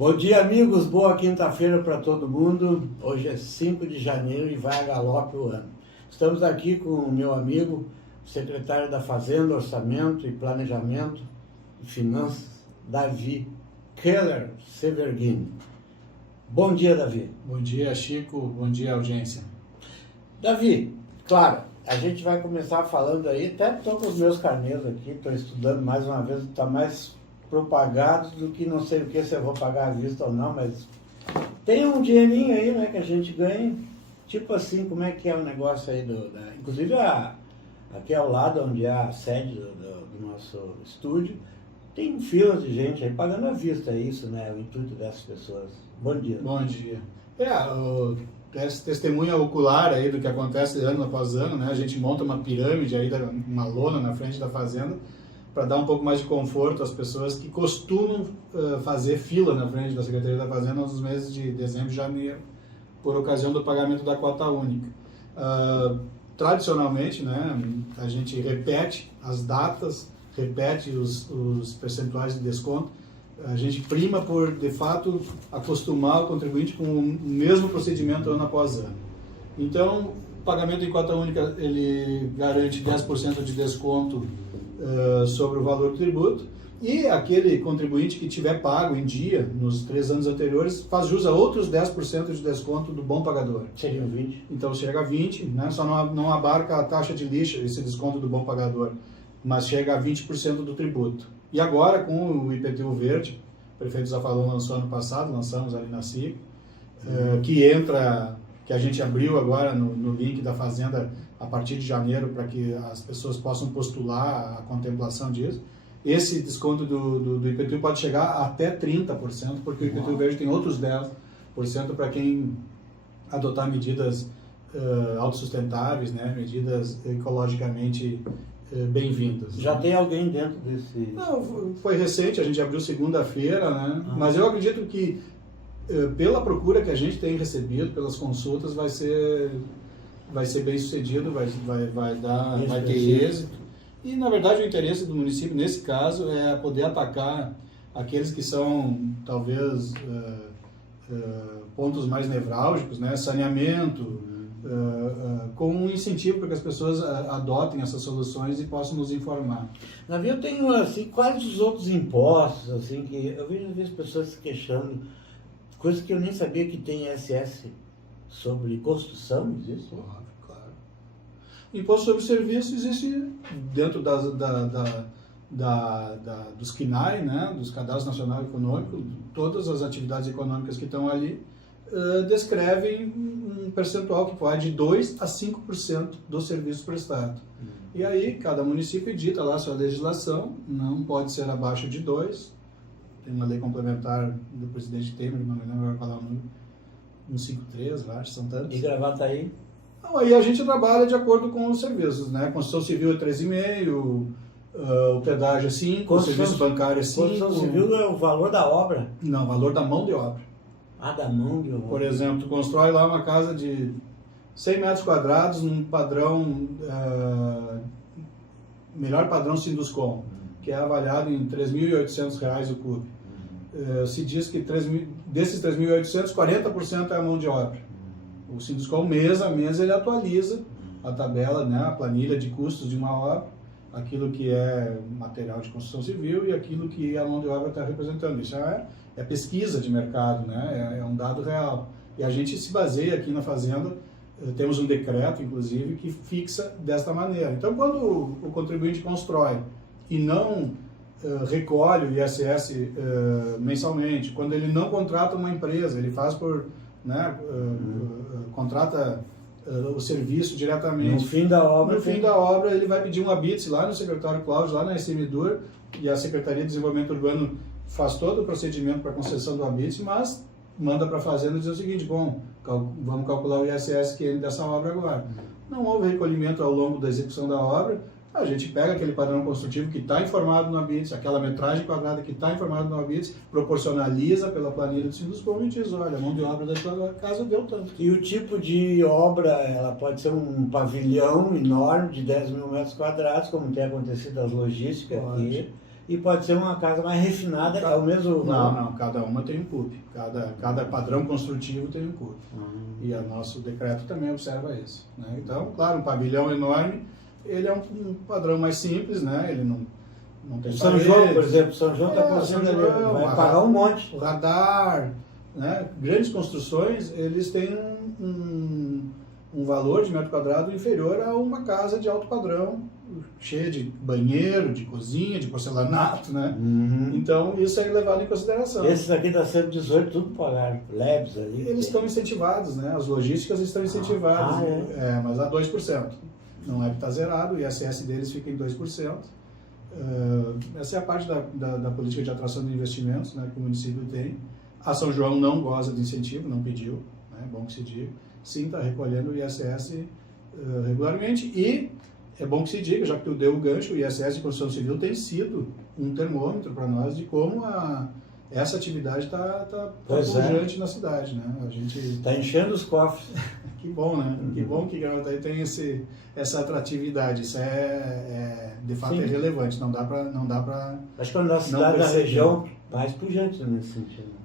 Bom dia, amigos. Boa quinta-feira para todo mundo. Hoje é 5 de janeiro e vai a galope o ano. Estamos aqui com o meu amigo, secretário da Fazenda, Orçamento e Planejamento e Finanças, Davi Keller Severghini. Bom dia, Davi. Bom dia, Chico. Bom dia, audiência. Davi, claro, a gente vai começar falando aí, até estou com os meus carneiros aqui, estou estudando mais uma vez, está mais propagado do que não sei o que, se eu vou pagar à vista ou não, mas tem um dinheirinho aí, né, que a gente ganha, tipo assim, como é que é o negócio aí, inclusive aqui ao lado, onde é a sede do nosso estúdio, tem filas de gente aí pagando à vista, é isso, né, o intuito dessas pessoas. Bom dia. Bom dia. Essa testemunha ocular aí do que acontece ano após ano, né? A gente monta uma pirâmide aí, uma lona na frente da fazenda, para dar um pouco mais de conforto às pessoas que costumam fazer fila na frente da Secretaria da Fazenda nos meses de dezembro e janeiro, por ocasião do pagamento da cota única. Tradicionalmente, né, a gente repete as datas, repete os percentuais de desconto. A gente prima por, de fato, acostumar o contribuinte com o mesmo procedimento ano após ano. Então, o pagamento em cota única, ele garante 10% de desconto sobre o valor do tributo, e aquele contribuinte que tiver pago em dia, nos 3 anos anteriores, faz jus a outros 10% de desconto do bom pagador. Seriam 20? Então, chega a 20, né? Só não abarca a taxa de lixo, esse desconto do bom pagador, mas chega a 20% do tributo. E agora, com o IPTU verde, o prefeito Zafalon lançou ano passado, lançamos ali na CIC, que a gente abriu agora no link da Fazenda a partir de janeiro, para que as pessoas possam postular a contemplação disso. Esse desconto do IPTU pode chegar até 30%, porque o IPTU verde tem outros 10% para quem adotar medidas autossustentáveis, né, medidas ecologicamente bem-vindas. Já tem alguém dentro desse... Não, foi recente, a gente abriu segunda-feira, né? Mas eu acredito que pela procura que a gente tem recebido, pelas consultas, vai ser bem sucedido, vai ter êxito. E, na verdade, o interesse do município, nesse caso, é poder atacar aqueles que são, talvez, pontos mais nevrálgicos, né? Saneamento, com um incentivo para que as pessoas adotem essas soluções e possam nos informar. Davi, eu tenho, assim, quais os outros impostos, assim, que eu vejo às vezes pessoas se queixando, coisas que eu nem sabia que tem ISS sobre construção, existe? Claro. O imposto sobre serviço existe dentro dos CNAE, né, dos Cadastros Nacional Econômico. Todas as atividades econômicas que estão ali descrevem um percentual que vai de 2% a 5% do serviço prestado. E aí, cada município edita lá a sua legislação, não pode ser abaixo de 2%. Tem uma lei complementar do presidente Temer, não me lembro agora qual é o número, 153, eu acho, são tantos. E Gravataí? Não, aí a gente trabalha de acordo com os serviços, né? Construção civil é 3,5%, o pedágio é 5%, o serviço bancário é 5%. Construção civil é o valor da obra? Não, o valor da mão de obra. Ah, da mão de obra. Por exemplo, tu constrói lá uma casa de 100 metros quadrados num padrão, melhor padrão Sinduscom, que é avaliado em R$ 3.800 o cubo. Se diz que desses 3.800, 40% é a mão de obra. O Sinduscom, mês a mês, ele atualiza a tabela, né, a planilha de custos de uma obra, aquilo que é material de construção civil e aquilo que a mão de obra está representando. Isso é pesquisa de mercado, né, é um dado real. E a gente se baseia aqui na Fazenda, temos um decreto, inclusive, que fixa desta maneira. Então, quando o contribuinte constrói e não recolhe o ISS mensalmente, quando ele não contrata uma empresa, ele faz por, né, contrata o serviço diretamente. No fim da obra. No fim da obra, ele vai pedir um habite lá no secretário Cláudio, lá na SMDUR, e a Secretaria de Desenvolvimento Urbano faz todo o procedimento para a concessão do habite, mas manda para a Fazenda dizer o seguinte: bom, vamos calcular o ISS dessa obra agora. Não houve recolhimento ao longo da execução da obra, a gente pega aquele padrão construtivo que está informado no habite, aquela metragem quadrada que está informada no habite, proporcionaliza pela planilha do Sinduscom e diz: olha, a mão de obra da tua casa deu tanto. E o tipo de obra, ela pode ser um pavilhão enorme de 10 mil metros quadrados, como tem acontecido as logísticas aqui, e pode ser uma casa mais refinada, é o mesmo valor? Não, cada uma tem um CUP. Cada padrão construtivo tem um CUP. E o nosso decreto também observa isso, né? Então, claro, um pavilhão enorme, ele é um padrão mais simples, né? Ele não tem São paredes. João, por exemplo, São João está construindo São ali, João, vai pagar um monte. O radar, né? Grandes construções, eles têm um valor de metro quadrado inferior a uma casa de alto padrão, cheia de banheiro, de cozinha, de porcelanato, né? Então, isso é levado em consideração. Esses aqui da 118, tudo pagaram, Lebs ali. Eles estão incentivados, né? As logísticas estão incentivadas, mas a 2%. Não é que está zerado, o ISS deles fica em 2%. Essa é a parte da política de atração de investimentos, né, que o município tem. A São João não goza de incentivo, não pediu, né, bom que se diga. Sim, está recolhendo o ISS regularmente e é bom que se diga, já que tu deu o gancho, o ISS de construção civil tem sido um termômetro para nós de como essa atividade está pujante na cidade, né? A gente está enchendo os cofres. Que bom, né? Que bom que Gravataí tem essa atratividade. Isso de fato é relevante. Não dá para. Acho que é uma das cidades da região mais pujante nesse sentido.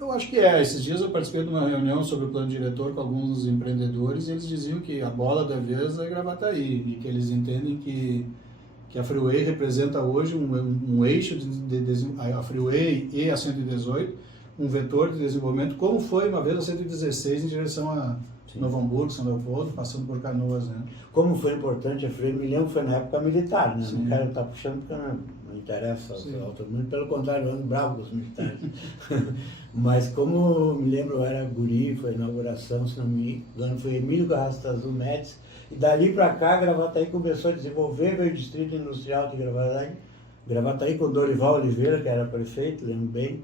Eu acho que é. Esses dias eu participei de uma reunião sobre o plano diretor com alguns empreendedores e eles diziam que a bola da vez é Gravataí e que eles entendem que a Freeway representa hoje um eixo a Freeway e a 118, um vetor de desenvolvimento, como foi uma vez a 116 em direção a Novo Hamburgo, São Leopoldo, passando por Canoas, né? Como foi importante a Freeway, me lembro que foi na época militar, né? Não quero estar puxando porque não interessa ao todo mundo, pelo contrário, eu ando bravo com os militares. Mas como me lembro, eu era guri, foi a inauguração, se não me engano, foi Emílio Garrastazu Azul Médici, e dali para cá, Gravataí começou a desenvolver, veio o Distrito Industrial de Gravataí com Dorival Oliveira, que era prefeito, lembro bem,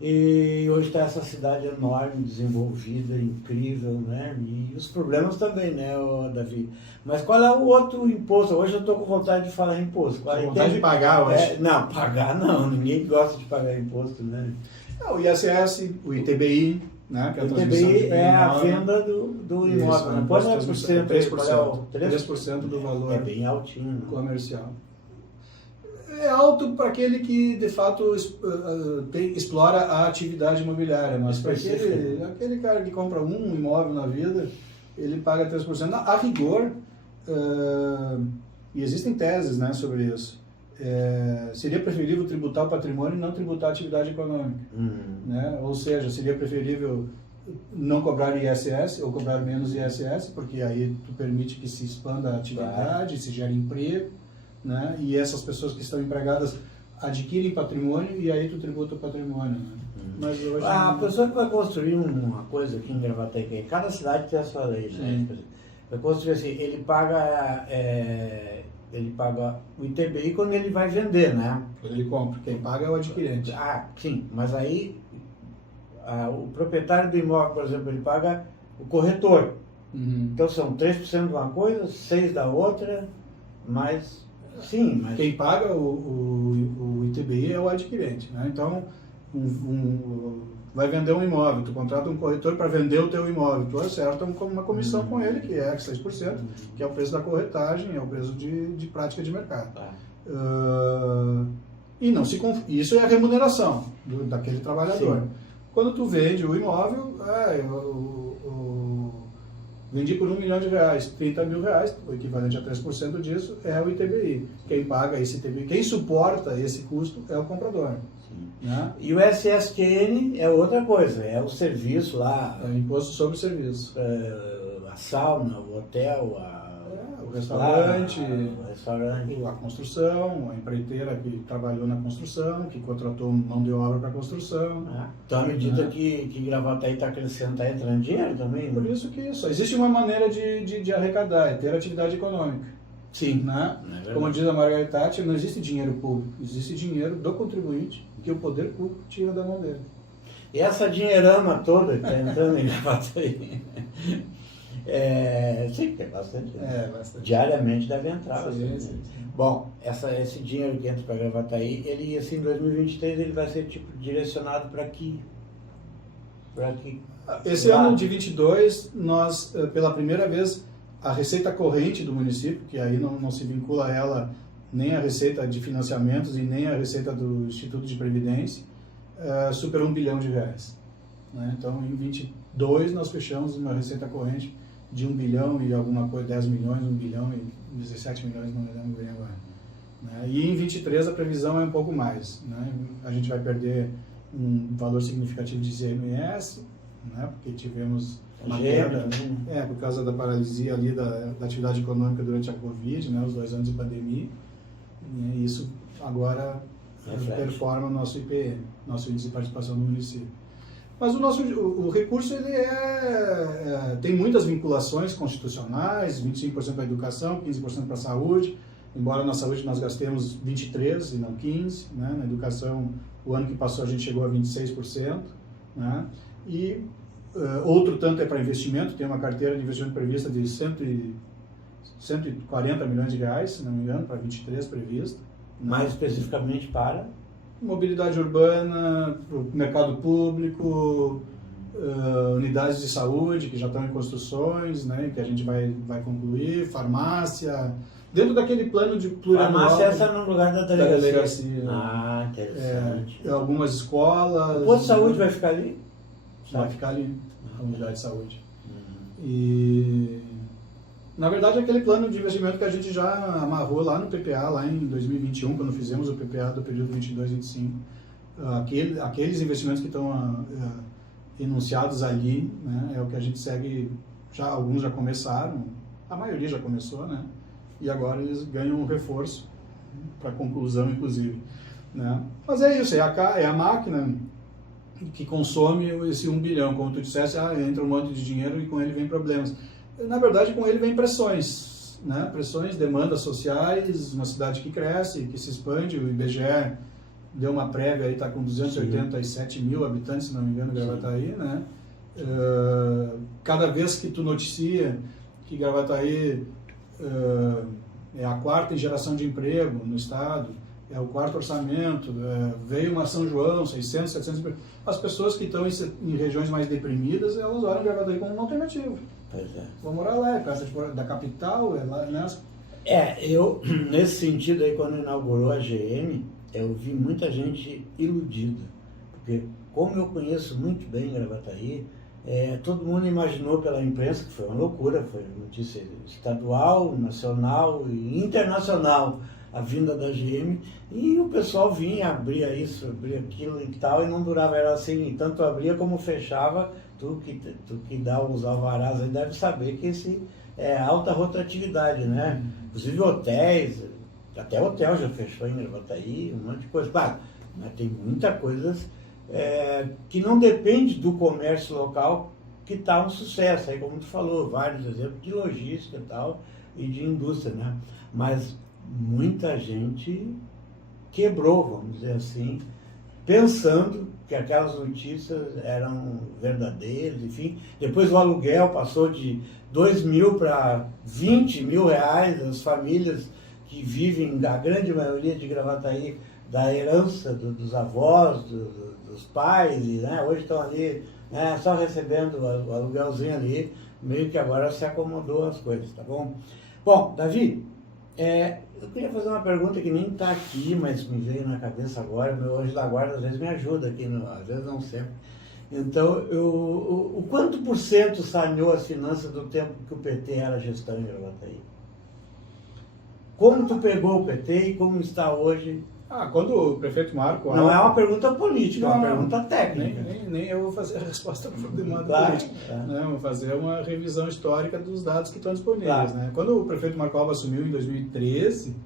e hoje está essa cidade enorme, desenvolvida, incrível, né? E os problemas também, né, Davi? Mas qual é o outro imposto? Hoje eu estou com vontade de falar em imposto. Com vontade de pagar hoje? Não, pagar não, ninguém gosta de pagar imposto, né? O ISS, o ITBI, né? Que é a o ITBI é a venda do imóvel, não pode ser 3% do valor. É bem altinho. Comercial. É alto para aquele que, de fato, explora a atividade imobiliária, mas para aquele cara que compra um imóvel na vida, ele paga 3%. A rigor, e existem teses, né, sobre isso, seria preferível tributar o patrimônio e não tributar a atividade econômica. Né? Ou seja, seria preferível não cobrar ISS ou cobrar menos ISS, porque aí tu permite que se expanda a atividade, se gere emprego, né? E essas pessoas que estão empregadas adquirem patrimônio e aí tu tributa o patrimônio. Né? Mas hoje a pessoa que vai construir uma coisa aqui em Gravataí, cada cidade tem a sua lei, né? Vai construir assim, ele paga o ITBI quando ele vai vender, né? Quando ele compra, quem paga é o adquirente. Sim, mas aí o proprietário do imóvel, por exemplo, ele paga o corretor. Então são 3% de uma coisa, 6% da outra, mas... Sim, mas... Quem paga o ITBI é o adquirente, né? Então, vai vender um imóvel, tu contrata um corretor para vender o teu imóvel, tu acerta uma comissão com ele, que é 6%, que é o preço da corretagem, é o preço de prática de mercado. E não se isso é a remuneração daquele trabalhador. Sim. Quando tu vende o imóvel, vendi por R$1 milhão, R$30 mil, o equivalente a 3% disso é o ITBI. Quem paga esse ITBI, quem suporta esse custo é o comprador. Né? E o SSQN é outra coisa, é o serviço lá. É o imposto sobre o serviço. A sauna, o hotel, o restaurante, a construção, a empreiteira que trabalhou na construção, que contratou mão de obra para a construção. Então, à medida que Gravataí está crescendo, está entrando dinheiro também. Por isso que só existe uma maneira de arrecadar, é ter atividade econômica. Sim. Né? Como diz a Margaret Thatcher, não existe dinheiro público, existe dinheiro do contribuinte que o poder público tira da mão dele. E essa dinheirama toda que está entrando em Gravataí... sim, tem bastante. Bastante. Diariamente deve entrar. Sim. Bom, esse dinheiro que entra para Gravataí, ele assim, em 2023 ele vai ser tipo direcionado para aqui. Esse ano de 22, nós, pela primeira vez, a receita corrente do município, que aí não se vincula a ela nem a receita de financiamentos e nem a receita do Instituto de Previdência, superou R$1 bilhão. Né? Então, em 22 nós fechamos uma receita corrente de 1 bilhão e alguma coisa, 10 milhões, 1 bilhão e 17 milhões, não me lembro bem agora. Né? E em 23 a previsão é um pouco mais. Né? A gente vai perder um valor significativo de ICMS, né? Porque tivemos uma queda, por causa da paralisia ali da atividade econômica durante a Covid, né? Os 2 anos de pandemia. E isso agora performa o nosso IPM, nosso Índice de Participação do Município. Mas o recurso ele tem muitas vinculações constitucionais, 25% para a educação, 15% para a saúde, embora na saúde nós gastemos 23% e não 15%, né? Na educação, o ano que passou a gente chegou a 26%, né? E outro tanto é para investimento, tem uma carteira de investimento prevista de 140 milhões de reais, se não me engano, para 23 prevista. Mais especificamente para? Mobilidade urbana, mercado público, unidades de saúde que já estão em construções, né, que a gente vai concluir, farmácia, dentro daquele plano de plurianual. Farmácia essa no lugar da delegacia. Ah, interessante. Algumas escolas. O posto de saúde vai ficar ali? Vai ficar ali, a unidade de saúde. E, na verdade, aquele plano de investimento que a gente já amarrou lá no PPA, lá em 2021, quando fizemos o PPA do período 22-25, aqueles investimentos que estão enunciados ali, né, é o que a gente segue, alguns já começaram, a maioria já começou, né, e agora eles ganham um reforço para conclusão, inclusive. Né. Mas é isso, é a máquina que consome esse 1 bilhão, como tu disseste, entra um monte de dinheiro e com ele vem problemas. Na verdade, com ele vem pressões, né? Pressões, demandas sociais, uma cidade que cresce, que se expande, o IBGE deu uma prévia, está com 287 mil habitantes, se não me engano, Gravataí, né? Cada vez que tu noticia que Gravataí é a 4ª em geração de emprego no estado, é o 4º orçamento, veio uma São João, 600, 700... As pessoas que estão em regiões mais deprimidas, elas olham Gravataí como uma alternativa. Pois é. Vão morar lá, é perto da capital, é lá nessa. Eu, nesse sentido aí, quando inaugurou a GM, eu vi muita gente iludida. Porque, como eu conheço muito bem Gravataí, todo mundo imaginou pela imprensa, que foi uma loucura, foi notícia estadual, nacional e internacional, a vinda da GM, e o pessoal vinha, abria isso, abria aquilo e tal, e não durava, era assim, tanto abria como fechava. Tu que dá os alvarás aí deve saber que esse é alta rotatividade, né? Inclusive hotéis, até hotel já fechou em Gravataí, um monte de coisa. Claro, mas tem muita coisa que não depende do comércio local, que está um sucesso. Aí, como tu falou, vários exemplos de logística e tal, e de indústria, né? Mas muita gente quebrou, vamos dizer assim, pensando que aquelas notícias eram verdadeiras, enfim. Depois o aluguel passou de 2 mil para 20 mil reais, as famílias que vivem, a grande maioria de Gravataí, da herança dos avós, dos pais, e né, hoje estão ali, né, só recebendo o aluguelzinho ali, meio que agora se acomodou as coisas, tá bom? Bom, Davi, eu queria fazer uma pergunta que nem está aqui, mas me veio na cabeça agora. Meu anjo da guarda às vezes me ajuda aqui, às vezes não sempre. Então, o quanto por cento saneou as finanças do tempo que o PT era gestão em Gravataí? Como tu pegou o PT e como está hoje? Quando o prefeito Marco... Não é uma pergunta política, é uma pergunta técnica. Nem eu vou fazer a resposta para o demanda política. Né? Vou fazer uma revisão histórica dos dados que estão disponíveis. Claro. Né? Quando o prefeito Marco Alba assumiu em 2013,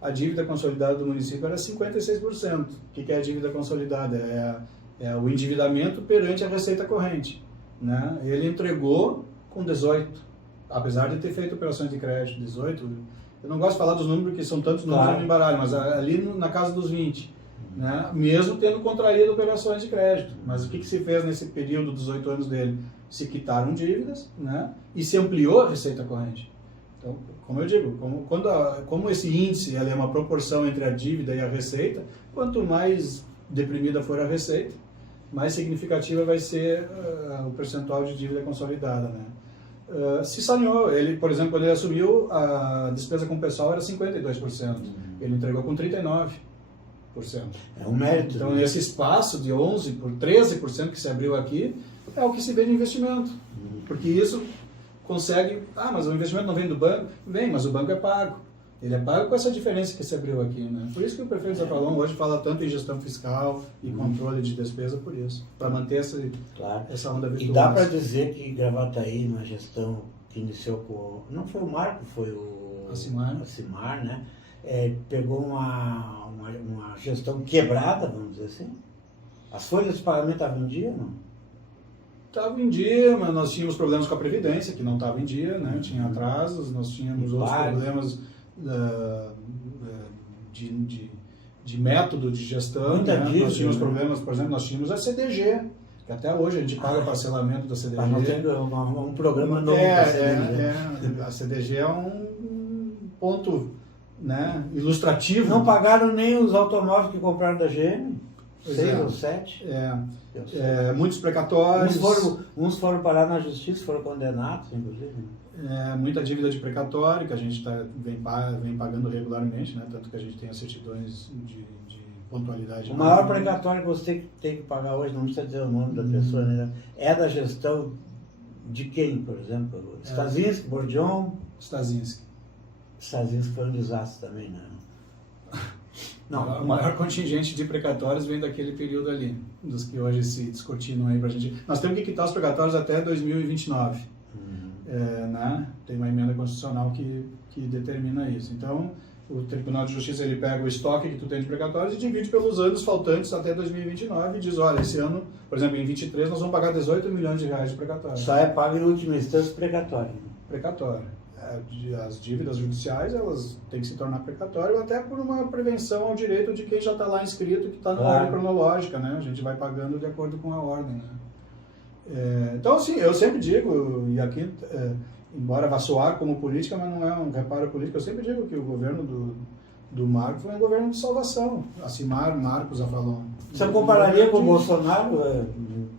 a dívida consolidada do município era 56%. O que é a dívida consolidada? É o endividamento perante a receita corrente. Né? Ele entregou com 18%, apesar de ter feito operações de crédito, 18%. Eu não gosto de falar dos números, porque são tantos números no embaralho, mas ali na casa dos 20%, né? Mesmo tendo contraído operações de crédito. Mas o que se fez nesse período dos 8 anos dele? Se quitaram dívidas, né? E se ampliou a receita corrente. Então, como eu digo, como esse índice é uma proporção entre a dívida e a receita, quanto mais deprimida for a receita, mais significativa vai ser o percentual de dívida consolidada, né? se saneou. Ele, por exemplo, quando ele assumiu, a despesa com o pessoal era 52%. Ele entregou com 39%. É um mérito. Então, esse espaço de 11% por 13% que se abriu aqui é o que se vê de investimento. Porque isso consegue... Ah, mas o investimento não vem do banco? Vem, mas o banco é pago. Ele é pago com essa diferença que se abriu aqui, né? Por isso que o prefeito Zapalão hoje fala tanto em gestão fiscal e controle de despesa por isso. Para manter essa onda virtuosa. E dá para dizer que Gravataí, na gestão que iniciou com... Não foi o Marco, foi o... Acimar, né? Pegou uma gestão quebrada, vamos dizer assim. As folhas de pagamento estavam em dia, não? Estava em dia, mas nós tínhamos problemas com a Previdência, que não estava em dia, né? Tinha atrasos, nós tínhamos outros problemas de método de gestão, né? Nós tínhamos problemas, por exemplo, nós tínhamos a CDG, que até hoje a gente paga parcelamento da CDG. Mas não tem um programa novo da CDG. A CDG é um ponto, né, ilustrativo. Não pagaram nem os automóveis que compraram da GM? 6 ou 7? Muitos precatórios. Uns foram parar na justiça, foram condenados, inclusive. Muita dívida de precatório, que a gente vem pagando regularmente, né? Tanto que a gente tem as certidões de pontualidade. O maior precatório que você tem que pagar hoje, não precisa dizer o nome da pessoa, né? É da gestão de quem, por exemplo? Stasinski, Bordion? Stasinski foi um desastre também, né? Não, o maior contingente de precatórios vem daquele período ali, dos que hoje se descortinam aí pra gente. Nós temos que quitar os precatórios até 2029, né? Tem uma emenda constitucional que determina isso. Então, o Tribunal de Justiça ele pega o estoque que tu tem de precatórios e divide pelos anos faltantes até 2029 e diz, olha, esse ano, por exemplo, em 23 nós vamos pagar 18 milhões de reais de precatório. Só é pago em última instância precatório. Precatório. As dívidas judiciais, elas têm que se tornar precatório até por uma prevenção ao direito de quem já está lá inscrito, que está na ordem cronológica, né? A gente vai pagando de acordo com a ordem, né? Então, assim, eu sempre digo, e aqui, embora vá soar como política, mas não é um reparo político, eu sempre digo que o governo do Marco foi um governo de salvação. Acimar, Marcos, Afalon. Você compararia com o Bolsonaro?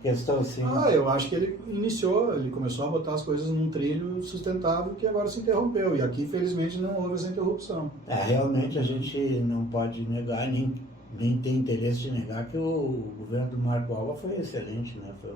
Questão assim. Eu acho que ele começou a botar as coisas num trilho sustentável que agora se interrompeu. E aqui, felizmente, não houve essa interrupção. Realmente a gente não pode negar, nem tem interesse de negar que o governo do Marco Alba foi excelente, né? Foi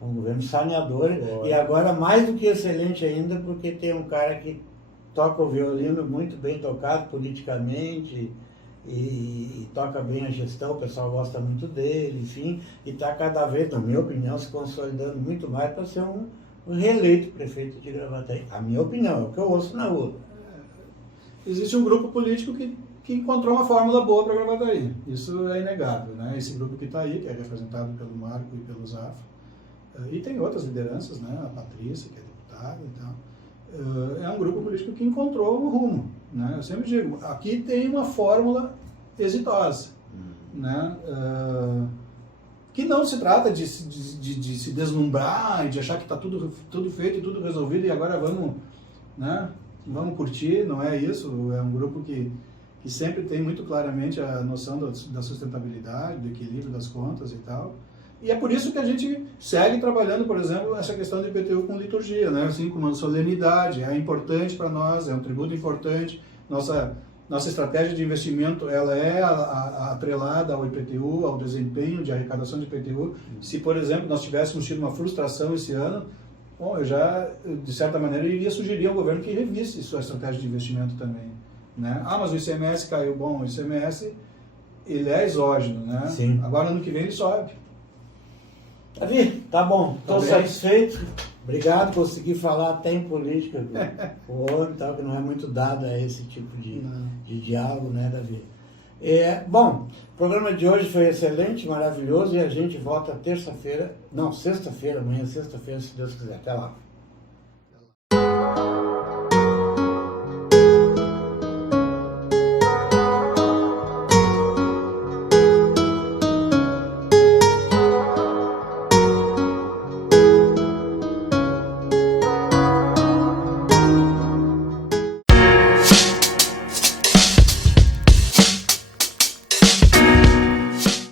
um governo saneador. E agora mais do que excelente ainda, porque tem um cara que toca o violino muito bem tocado politicamente, e toca bem a gestão, o pessoal gosta muito dele, enfim, e está cada vez, na minha opinião, se consolidando muito mais para ser um reeleito prefeito de Gravataí. A minha opinião, é o que eu ouço na rua. Existe um grupo político que encontrou uma fórmula boa para Gravataí, isso é inegável, né? Esse grupo que está aí, que é representado pelo Marco e pelo Zafra, e tem outras lideranças, né? A Patrícia, que é deputada, então, é um grupo político que encontrou um rumo, né? Eu sempre digo, aqui tem uma fórmula exitosa, né? Que não se trata de se deslumbrar e de achar que está tudo feito e tudo resolvido e agora vamos, né? Vamos curtir, não é isso. É um grupo que sempre tem muito claramente a noção da sustentabilidade, do equilíbrio das contas e tal. E é por isso que a gente segue trabalhando, por exemplo, essa questão do IPTU com liturgia, né? Assim, com uma solenidade, é importante para nós, é um tributo importante. Nossa estratégia de investimento, ela é atrelada ao IPTU, ao desempenho de arrecadação de IPTU. Se, por exemplo, nós tivéssemos tido uma frustração esse ano, bom, eu já, de certa maneira, iria sugerir ao governo que revisse sua estratégia de investimento também, né? Mas o ICMS caiu. Bom, o ICMS, ele é exógeno, né? Sim. Agora, ano que vem, ele sobe. Davi, tá bom, estou satisfeito. Obrigado, consegui falar até em política com o homem, tal, que não é muito dado a esse tipo de diálogo, né, Davi? Bom, o programa de hoje foi excelente, maravilhoso, e a gente volta sexta-feira, amanhã, sexta-feira, se Deus quiser. Até lá.